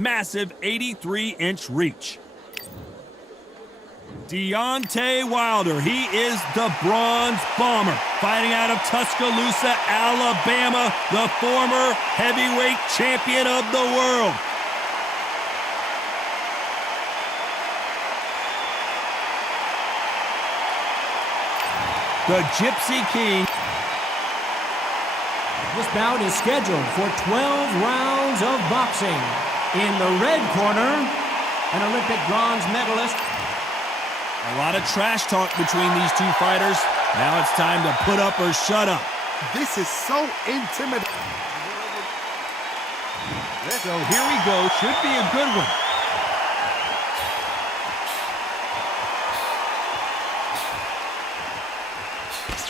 massive 83-inch reach. Deontay Wilder, he is the Bronze Bomber, fighting out of Tuscaloosa, Alabama, the former heavyweight champion of the world. The Gypsy King. This bout is scheduled for 12 rounds of boxing. In the red corner, an Olympic bronze medalist. A lot of trash talk between these two fighters. Now it's time to put up or shut up. This is so intimidating. So here we go. Should be a good one.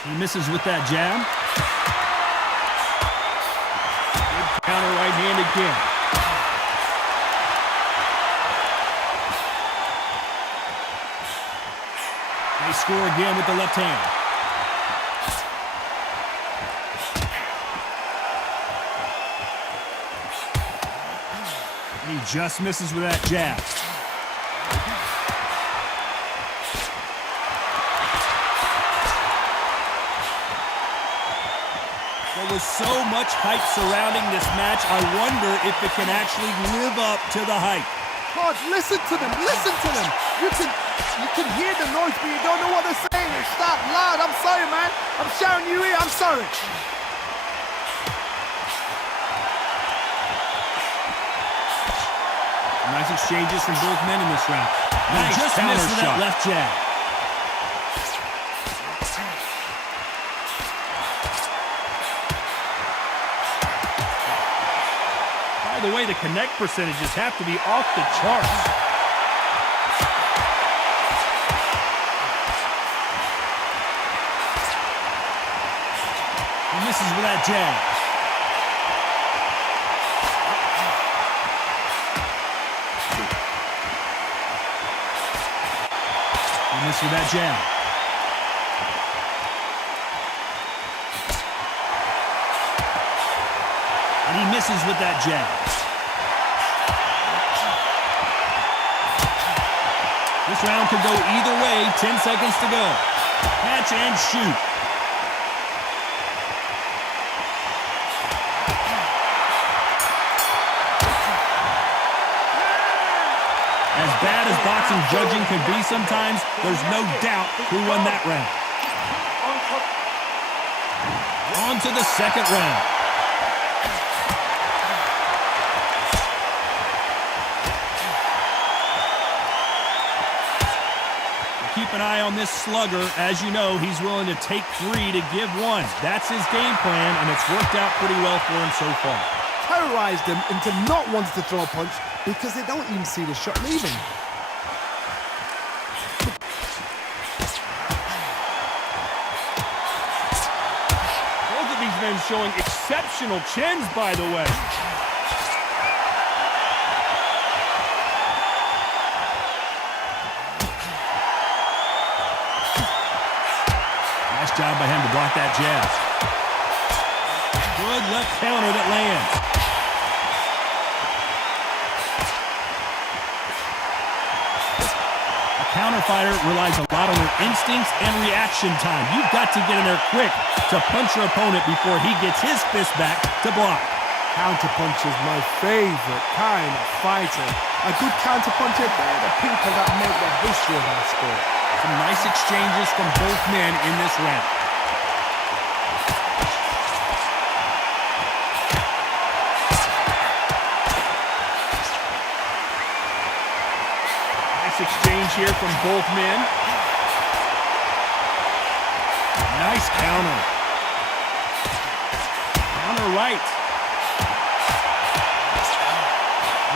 He misses with that jab. Good counter right hand again. They score again with the left hand. He just misses with that jab. There was so much hype surrounding this match, I wonder if it can actually live up to the hype. God, listen to them, listen to them. You can hear the noise, but you don't know what they're saying. It's that loud. I'm sorry, man. I'm shouting you here. I'm sorry. Nice exchanges from both men in this round. Nice just missed with that left jab. By the way, the connect percentages have to be off the charts. He misses with that jab. He missed with that jab. And he misses with that jab. This round could go either way. 10 seconds to go. Catch and shoot. As bad as boxing judging can be sometimes, there's no doubt who won that round. On to the second round. Keep an eye on this slugger. As you know, he's willing to take 3 to give 1. That's his game plan, and it's worked out pretty well for him so far. Terrorized them into not wanting to throw a punch because they don't even see the shot leaving. Both of these men showing exceptional chins, by the way. Nice job by him to block that jab. Good left counter that lands. A counter fighter relies a lot on their instincts and reaction time. You've got to get in there quick to punch your opponent before he gets his fist back to block. Counter punch is my favorite kind of fighter. A good counter puncher, they're the people that make the history of our sport. Some nice exchanges from both men in this round. Nice exchange here from both men. Nice counter. Counter right.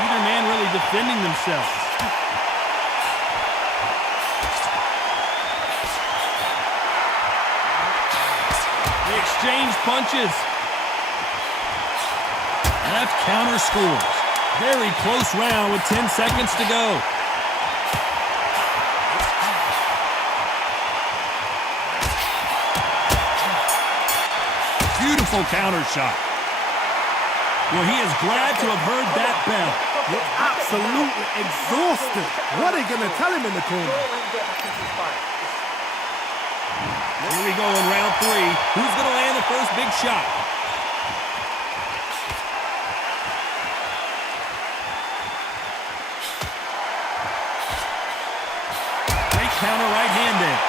Neither man really defending themselves. Exchange punches. Left counter scores. Very close round with 10 seconds to go. Beautiful counter shot. Well, he is glad to have heard that bell. You're absolutely exhausted. What are you going to tell him in the corner? Here we go in round 3. Who's going to land the first big shot? Great counter right hand there.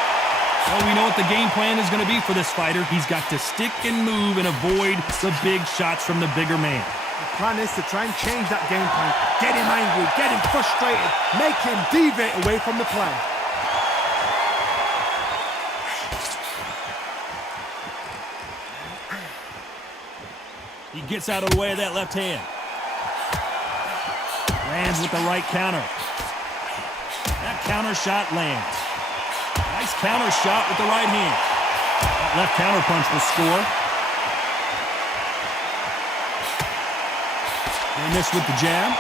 Well, we know what the game plan is going to be for this fighter. He's got to stick and move and avoid the big shots from the bigger man. The plan is to try and change that game plan. Get him angry, get him frustrated, make him deviate away from the plan. He gets out of the way of that left hand. Lands with the right counter. That counter shot lands. Nice counter shot with the right hand. That left counter punch will score. They miss with the jab.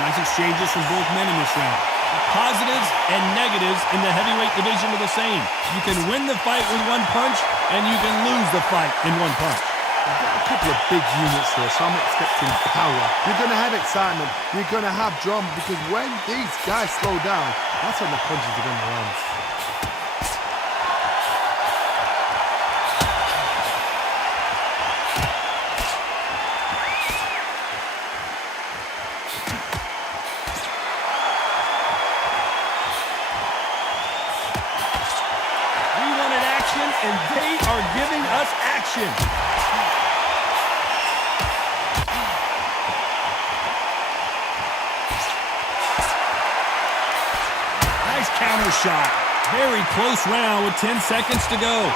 Nice exchanges from both men in this round. The positives and negatives in the heavyweight division are the same. You can win the fight with one punch, and you can lose the fight in one punch. We've got a couple of big units here, so I'm expecting power. You're going to have excitement. You're going to have drama, because when these guys slow down, that's when the punches are going to land. We wanted action, and they are giving us action. Counter shot. Very close round with 10 seconds to go.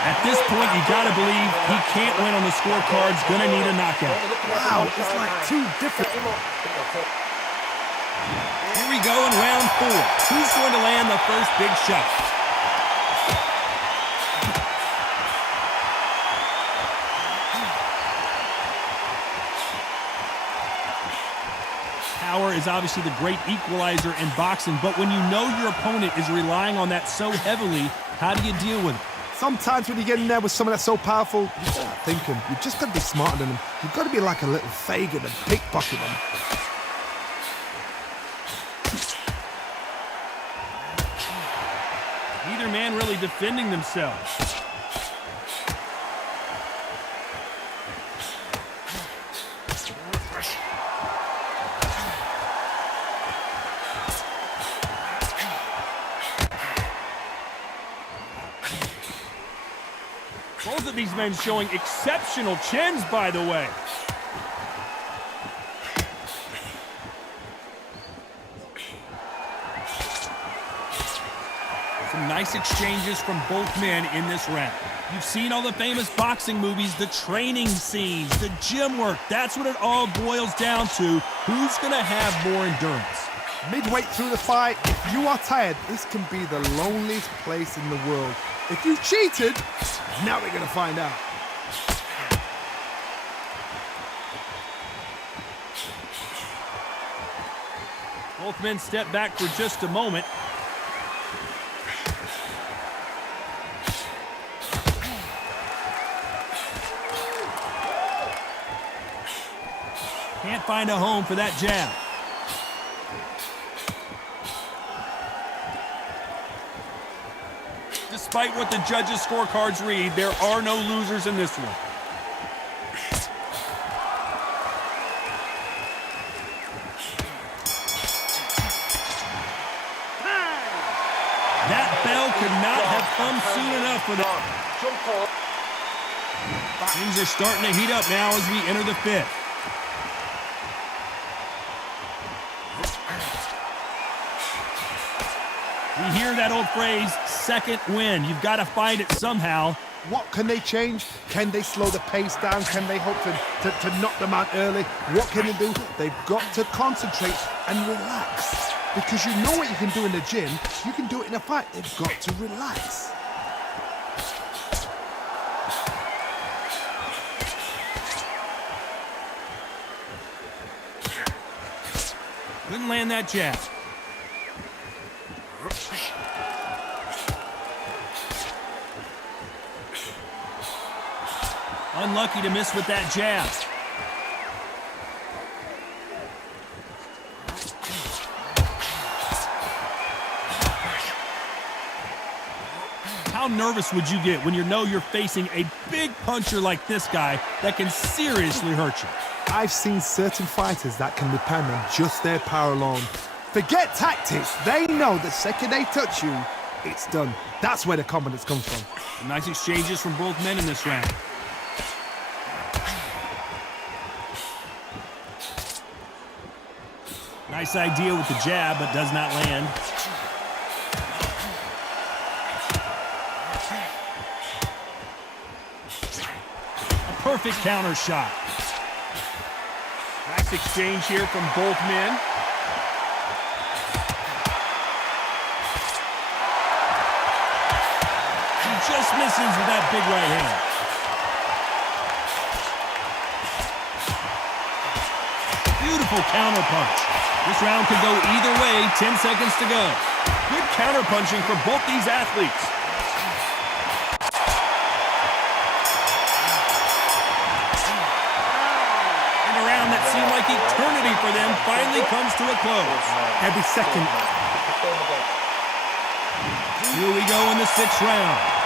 At this point, you got to believe he can't win on the scorecards. Going to need a knockout. Wow, it's like two different... Here we go in round 4. Who's going to land the first big shot? Power is obviously the great equalizer in boxing, but when you know your opponent is relying on that so heavily, how do you deal with it? Sometimes when you get in there with someone that's so powerful, you start thinking, you just got to be smarter than them. You've got to be like a little Fagin and pickpocket them. Neither man really defending themselves. Both of these men showing exceptional chins, by the way. Some nice exchanges from both men in this round. You've seen all the famous boxing movies, the training scenes, the gym work. That's what it all boils down to. Who's going to have more endurance? Midway through the fight, if you are tired, this can be the loneliest place in the world. If you cheated, now they're going to find out. Both men step back for just a moment. Can't find a home for that jab. Despite what the judges' scorecards read, there are no losers in this one. That bell could not have come soon enough for them. Things are starting to heat up now as we enter the 5th. We hear that old phrase, second win. You've got to find it somehow. What can they change? Can they slow the pace down? Can they hope to knock them out early? What can they do? They've got to concentrate and relax. Because you know what you can do in the gym, you can do it in a fight. They've got to relax. Couldn't land that jab. Unlucky to miss with that jab. How nervous would you get when you know you're facing a big puncher like this guy that can seriously hurt you? I've seen certain fighters that can depend on just their power alone. Forget tactics. They know the second they touch you, it's done. That's where the confidence comes from. Some nice exchanges from both men in this round. Nice idea with the jab, but does not land. A perfect counter shot. Nice exchange here from both men. He just misses with that big right hand. Beautiful counter punch. This round could go either way, 10 seconds to go. Good counter punching for both these athletes. And a round that seemed like eternity for them finally comes to a close. Every second. Here we go in the 6th round.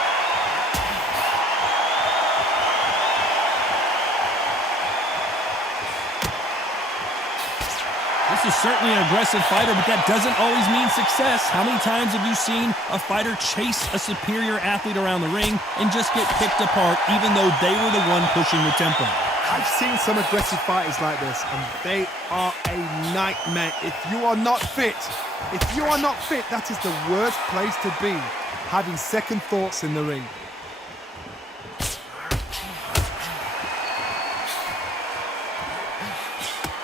This is certainly an aggressive fighter, but that doesn't always mean success. How many times have you seen a fighter chase a superior athlete around the ring and just get picked apart even though they were the one pushing the tempo? I've seen some aggressive fighters like this, and they are a nightmare. If you are not fit, that is the worst place to be, having second thoughts in the ring.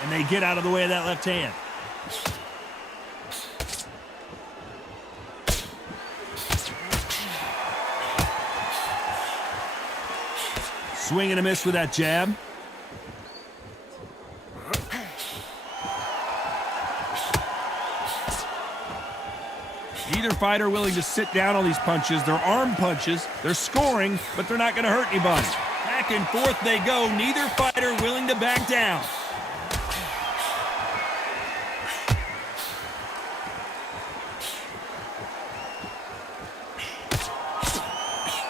And they get out of the way of that left hand. Swing and a miss with that jab. Neither fighter willing to sit down on these punches. They're arm punches. They're scoring, but they're not going to hurt anybody. Back and forth they go. Neither fighter willing to back down.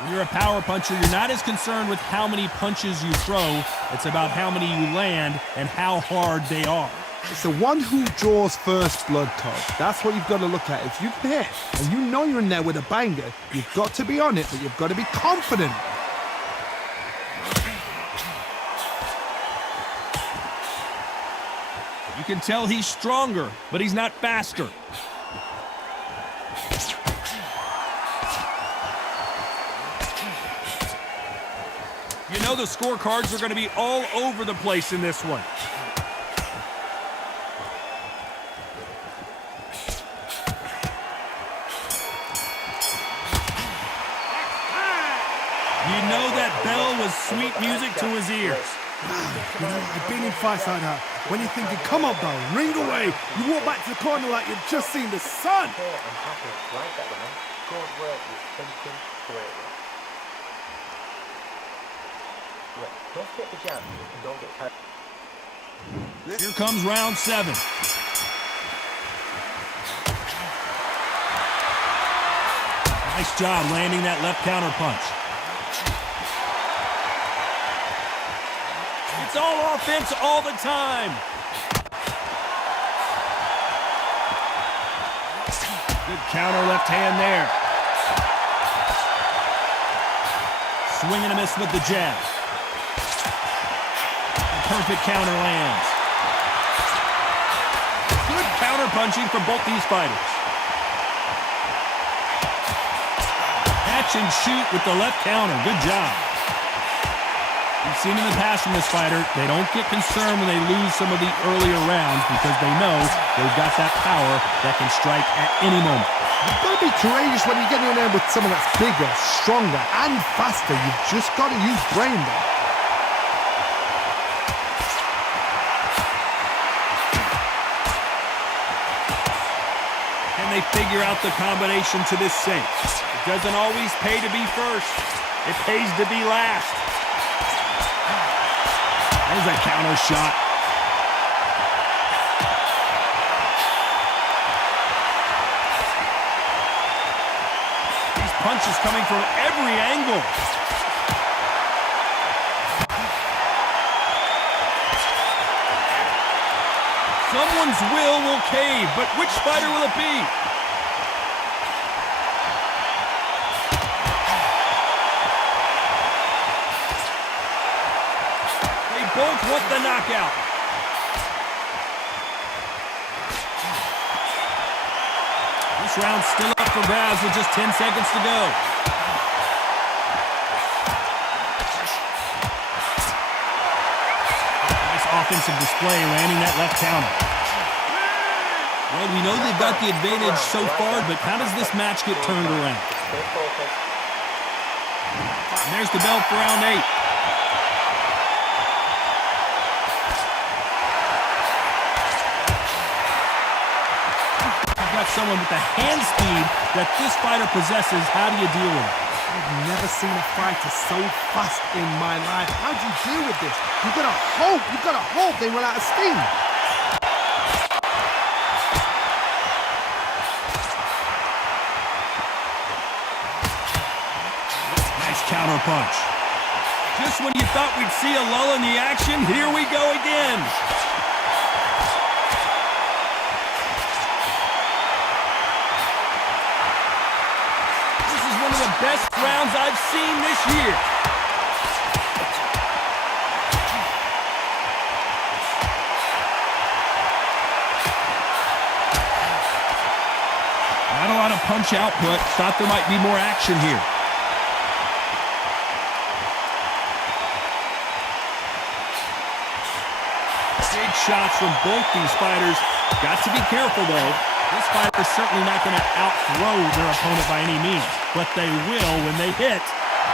When you're a power puncher, you're not as concerned with how many punches you throw. It's about how many you land and how hard they are. It's the one who draws first blood, Todd. That's what you've got to look at. If you're there and you know you're in there with a banger, you've got to be on it, but you've got to be confident. You can tell he's stronger, but he's not faster. You know the scorecards are going to be all over the place in this one. You know that bell was sweet music to his ears. You know, I've been in fights like that. When you're thinking, come on, bell, ring away. You walk back to the corner like you've just seen the sun. Here comes round 7. Nice job landing that left counter punch. It's all offense all the time. Good counter left hand there. Swing and a miss with the jab. A perfect counter lands. Good counter punching for both these fighters. Catch and shoot with the left counter. Good job. We've seen in the past from this fighter, they don't get concerned when they lose some of the earlier rounds because they know they've got that power that can strike at any moment. You've got to be courageous when you get in there with someone that's bigger, stronger, and faster. You've just got to use brain there. Can they figure out the combination to this sink? It doesn't always pay to be first. It pays to be last. There's a counter shot. These punches coming from every angle. Someone's will cave, but which fighter will it be? They both want the knockout. This round's still up for grabs with just 10 seconds to go. Offensive display, landing that left counter. Well, we know they've got the advantage so far, but how does this match get turned around? And there's the bell for round 8. You've got someone with the hand speed that this fighter possesses. How do you deal with it? I've never seen a fighter so fast in my life. How do you deal with this? You've got to hope they run out of steam. Nice counter punch. Just when you thought we'd see a lull in the action, here we go again. One of the best rounds I've seen this year. Not a lot of punch output. Thought there might be more action here. Big shots from both these fighters. Got to be careful, though. This fighter is certainly not going to outthrow their opponent by any means, but they will, when they hit,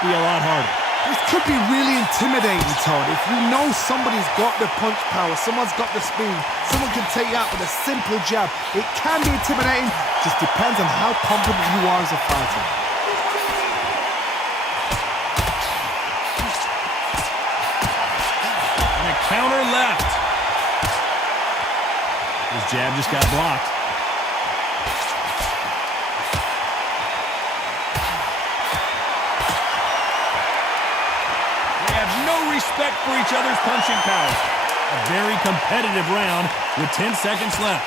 be a lot harder. This could be really intimidating, Todd. If you know somebody's got the punch power, someone's got the speed, someone can take you out with a simple jab. It can be intimidating, just depends on how confident you are as a fighter. And a counter left. His jab just got blocked. Respect for each other's punching power. A very competitive round with 10 seconds left.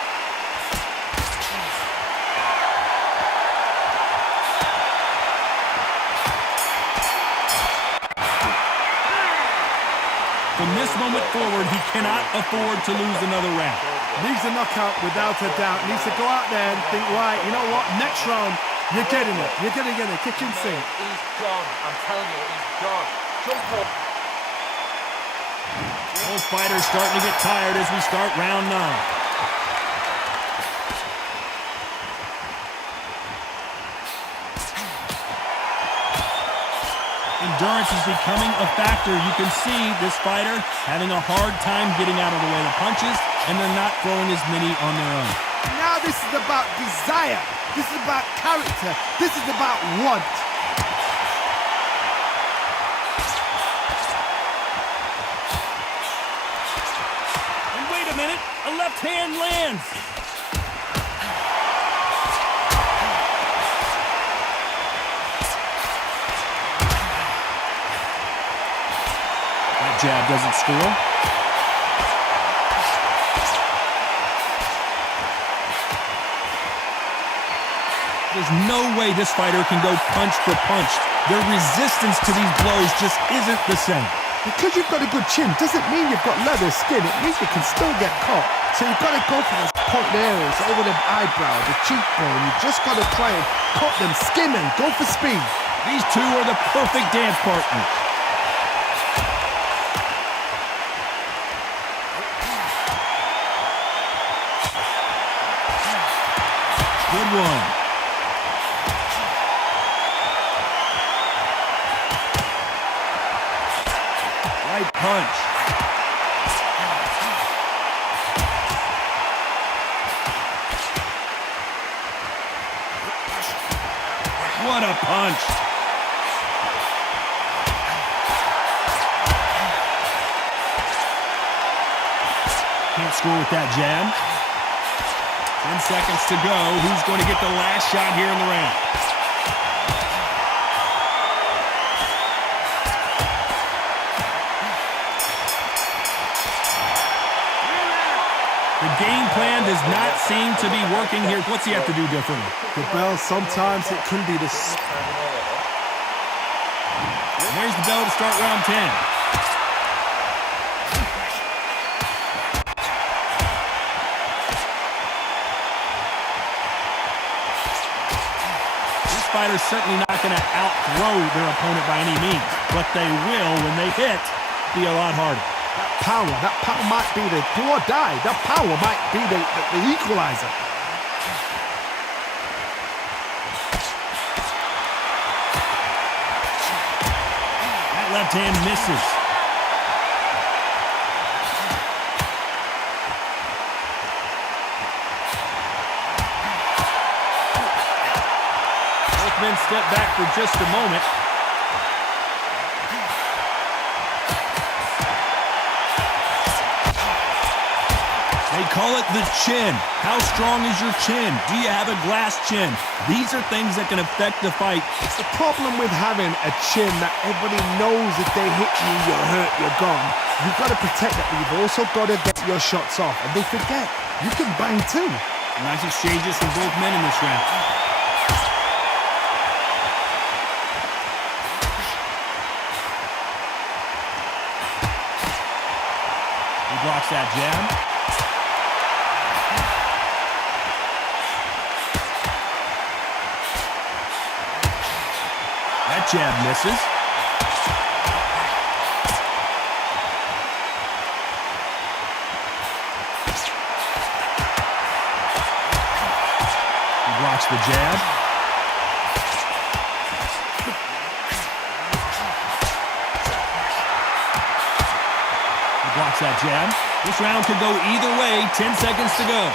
From this moment forward, he cannot afford to lose another round. Needs a knockout without a doubt. Needs to go out there and think, right, you know what, next round, you're getting it. You're going to get a kitchen sink. He's gone. I'm telling you, he's gone. Jump up. Both fighters starting to get tired as we start round 9. Endurance is becoming a factor. You can see this fighter having a hard time getting out of the way of punches, and they're not throwing as many on their own. Now this is about desire. This is about character. This is about want. A left hand lands. That jab doesn't score. There's no way this fighter can go punch for punch. Their resistance to these blows just isn't the same. Because you've got a good chin doesn't mean you've got leather skin. It means you can still get caught. So you've got to go for those point areas, over the eyebrow, the cheekbone. You've just got to try and cut them, skim them, go for speed. These two are the perfect dance partners. Good one. Right punch. What a punch. Can't score with that jab. 10 seconds to go. Who's going to get the last shot here in the round? The game plan does not seem to be working here. What's he have to do differently? The bell, sometimes it can be the... There's the bell to start round 10. Fighters certainly not going to outthrow their opponent by any means, but they will, when they hit, be a lot harder. That power might be the do or die. That power might be the equalizer. That left hand misses. Men step back for just a moment. They call it the chin. How strong is your chin? Do you have a glass chin? These are things that can affect the fight. It's the problem with having a chin that everybody knows if they hit you, you're hurt, you're gone. You've got to protect that, but you've also got to get your shots off. And they forget, you can bang too. Nice exchanges from both men in this round. Blocks that jab. That jab misses. He blocks the jab. Blocks that jab. This round could go either way. 10 seconds to go.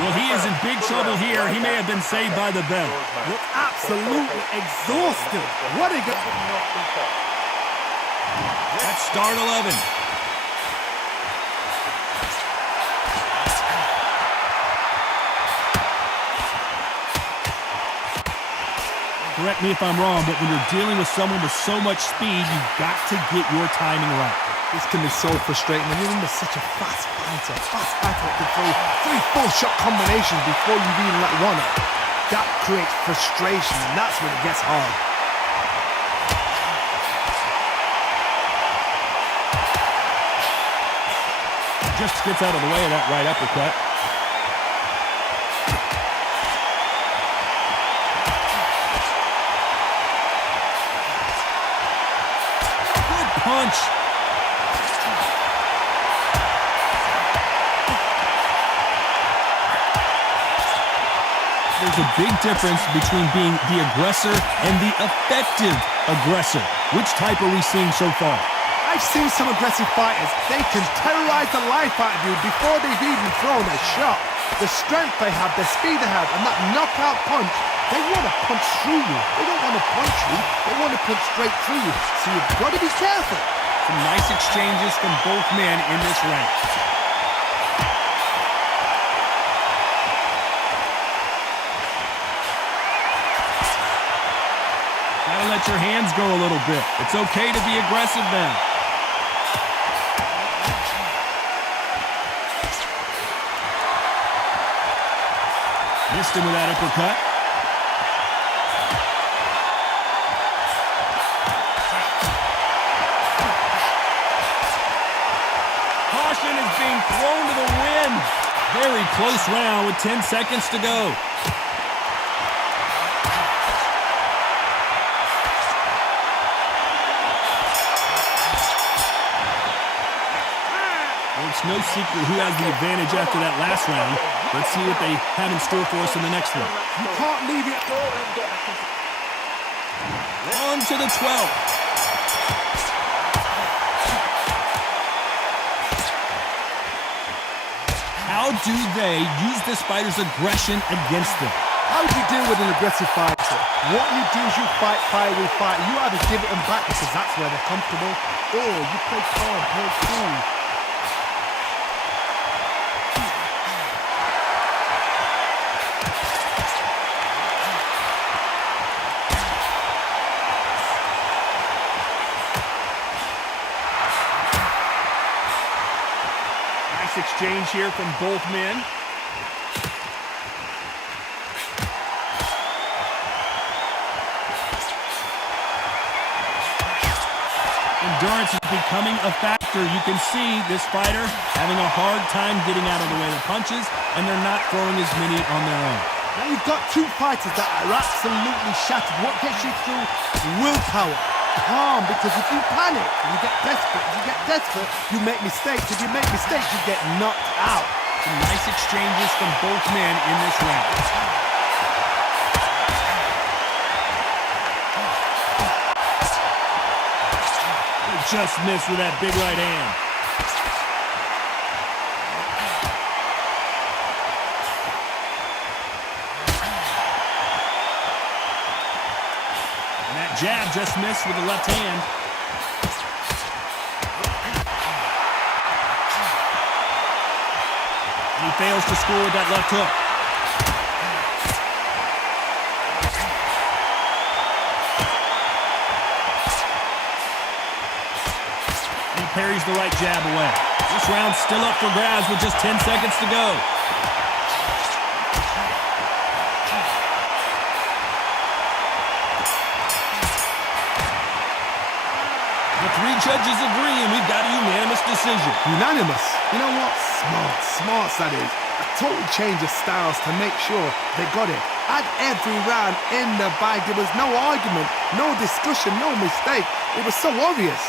Well, he is in big trouble here. He may have been saved by the bell. Look absolutely exhausted. What a good... That's start 11. Correct me if I'm wrong, but when you're dealing with someone with so much speed, you've got to get your timing right. This can be so frustrating when you're under such a fast fighter that can throw 3-4 shot combinations before you've even let one up. That creates frustration, and that's when it gets hard. Just gets out of the way of that right uppercut. Punch. There's a big difference between being the aggressor and the effective aggressor. Which type are we seeing so far? I've seen some aggressive fighters. They can terrorize the life out of you before they've even thrown a shot. The strength they have, the speed they have, and that knockout punch, they want to punch through you. They don't want to punch you. They want to punch straight through you. So you've got to be careful. Some nice exchanges from both men in this round. Gotta let your hands go a little bit. It's okay to be aggressive now. Missed him with that uppercut. Caution is being thrown to the wind. Very close round with 10 seconds to go. Well, it's no secret who has the advantage after that last round. Let's see what they have in store for us in the next one. You can't leave it. On to the 12th. How do they use this fighter's aggression against them? How do you deal with an aggressive fighter? What you do is you fight fire with fire. You either give it them back because that's where they're comfortable, or you play calm, play cool. Nice exchange here from both men. Endurance is becoming a factor. You can see this fighter having a hard time getting out of the way of punches, and they're not throwing as many on their own. Now you've got two fighters that are absolutely shattered. What gets you through? Willpower. Calm, because if you panic, you get desperate. If you get desperate, you make mistakes. If you make mistakes, you get knocked out. Some nice exchanges from both men in this round. Just missed with that big right hand. And that jab just missed with the left hand. And he fails to score with that left hook. Parries the right jab away. This round's still up for grabs with just 10 seconds to go. The three judges agree, and we've got a unanimous decision. Unanimous? You know what? Smart that is. A total change of styles to make sure they got it. At every round in the bag, there was no argument, no discussion, no mistake. It was so obvious.